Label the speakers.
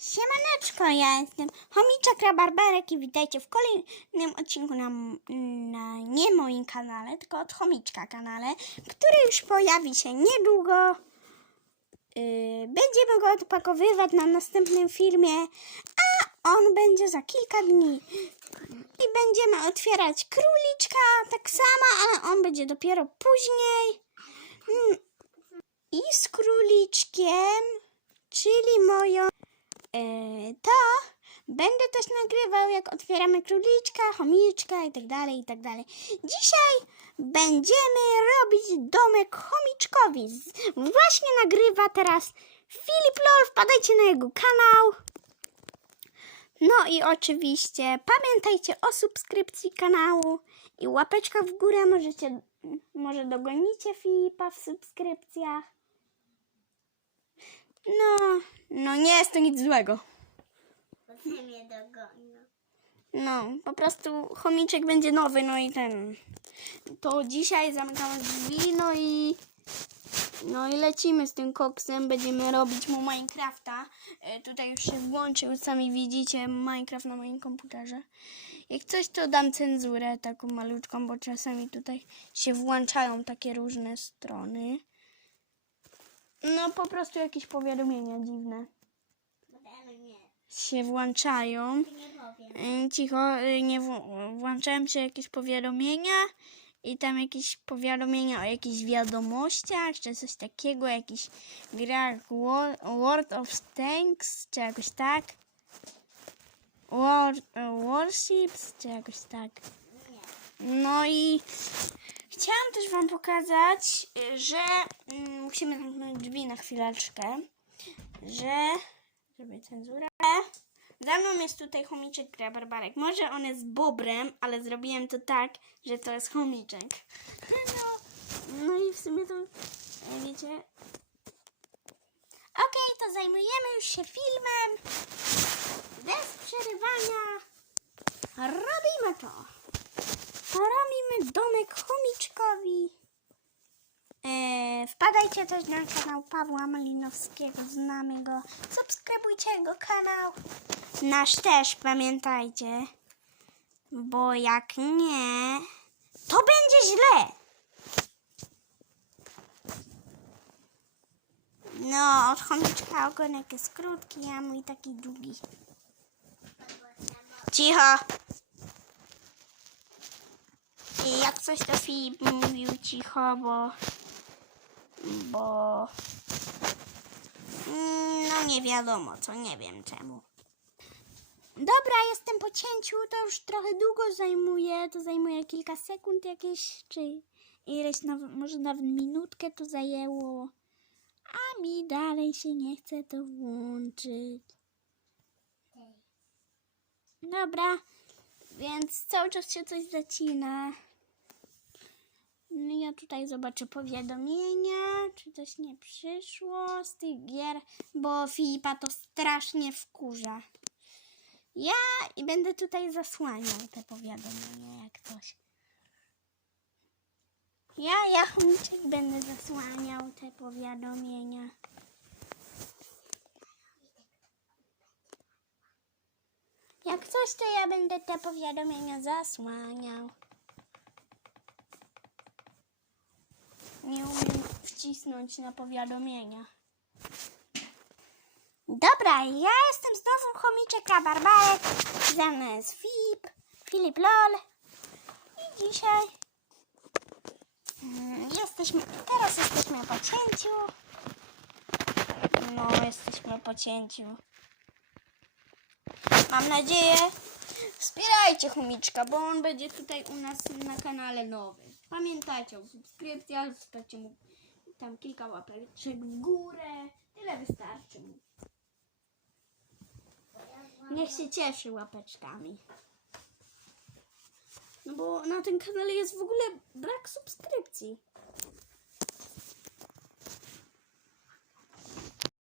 Speaker 1: Siemaneczko, ja jestem Chomiczek Rabarberek i witajcie w kolejnym odcinku na, na nie moim kanale, tylko od Chomiczka kanale, który już pojawi się niedługo. Yy, będziemy go odpakowywać na następnym filmie, a on będzie za kilka dni. I będziemy otwierać króliczka tak samo, ale on będzie dopiero później. Mm, I z króliczkiem, czyli moją to będę też nagrywał, jak otwieramy króliczka, chomiczka i tak dalej, i tak dalej. Dzisiaj będziemy robić domek chomiczkowi. Właśnie nagrywa teraz Filip LOL, wpadajcie na jego kanał. No i oczywiście pamiętajcie o subskrypcji kanału i łapeczka w górę. Możecie, może dogonicie Filipa w subskrypcjach. No, no nie jest to nic złego.
Speaker 2: Potem mnie dogonią.
Speaker 1: No, po prostu chomiczek będzie nowy, no i ten. To dzisiaj zamykamy drzwi, no i. No i lecimy z tym koksem, będziemy robić mu Minecrafta. E, tutaj już się włączył, sami widzicie Minecraft na moim komputerze. Jak coś, to dam cenzurę taką malutką, bo czasami tutaj się włączają takie różne strony. No po prostu jakieś powiadomienia dziwne się włączają.
Speaker 2: Nie powiem.
Speaker 1: Y, Cicho, y, nie w- włączałem się jakieś powiadomienia i tam jakieś powiadomienia o jakichś wiadomościach, czy coś takiego, jakiś grach Wo- World of Tanks, czy jakoś tak. War, Warships, czy jakoś tak. No i chciałam też Wam pokazać, że mm, musimy zamknąć drzwi na chwileczkę, że żeby cenzura. Za mną jest tutaj chomiczek Grabarbarek. Może on jest bobrem, ale zrobiłem to tak, że to jest chomiczek. No, no i w sumie to, e, wiecie... Okej, to zajmujemy już się filmem. Bez przerywania. Robimy to. To robimy domek chomiczkowi. E, wpadajcie też na kanał Pawła Malinowskiego, znamy go. Subskrybujcie jego kanał. Nasz też, pamiętajcie. Bo jak nie, to będzie źle. No, od chomiczka ogonek jest krótki, a mój taki długi. Cicho. Jak coś to Filip mówił cicho, bo... Bo... Mm, No nie wiadomo co, nie wiem czemu. Dobra, jestem po cięciu, to już trochę długo zajmuje, to zajmuje kilka sekund jakieś, czy ileś, nawet, może nawet minutkę to zajęło, a mi dalej się nie chce to włączyć. Dobra, więc cały czas się coś zacina. No ja tutaj zobaczę powiadomienia, czy coś nie przyszło z tych gier, bo Filipa to strasznie wkurza. Ja i będę tutaj zasłaniał te powiadomienia, jak coś. Ja, ja chomiczek będę zasłaniał te powiadomienia. Jak coś, to ja będę te powiadomienia zasłaniał. Nie umiem wcisnąć na powiadomienia. Dobra, ja jestem znowu chomiczek Rabarbarek. Ze mną jest Filip, Filip LOL. I dzisiaj mm, jesteśmy, teraz jesteśmy po cięciu. No, jesteśmy po cięciu. Mam nadzieję, wspierajcie chomiczka, bo on będzie tutaj u nas na kanale nowy. Pamiętajcie o subskrypcjach, zostawcie mu tam kilka łapeczek w górę. Tyle wystarczy mu. Niech się cieszy łapeczkami. No bo na tym kanale jest w ogóle brak subskrypcji.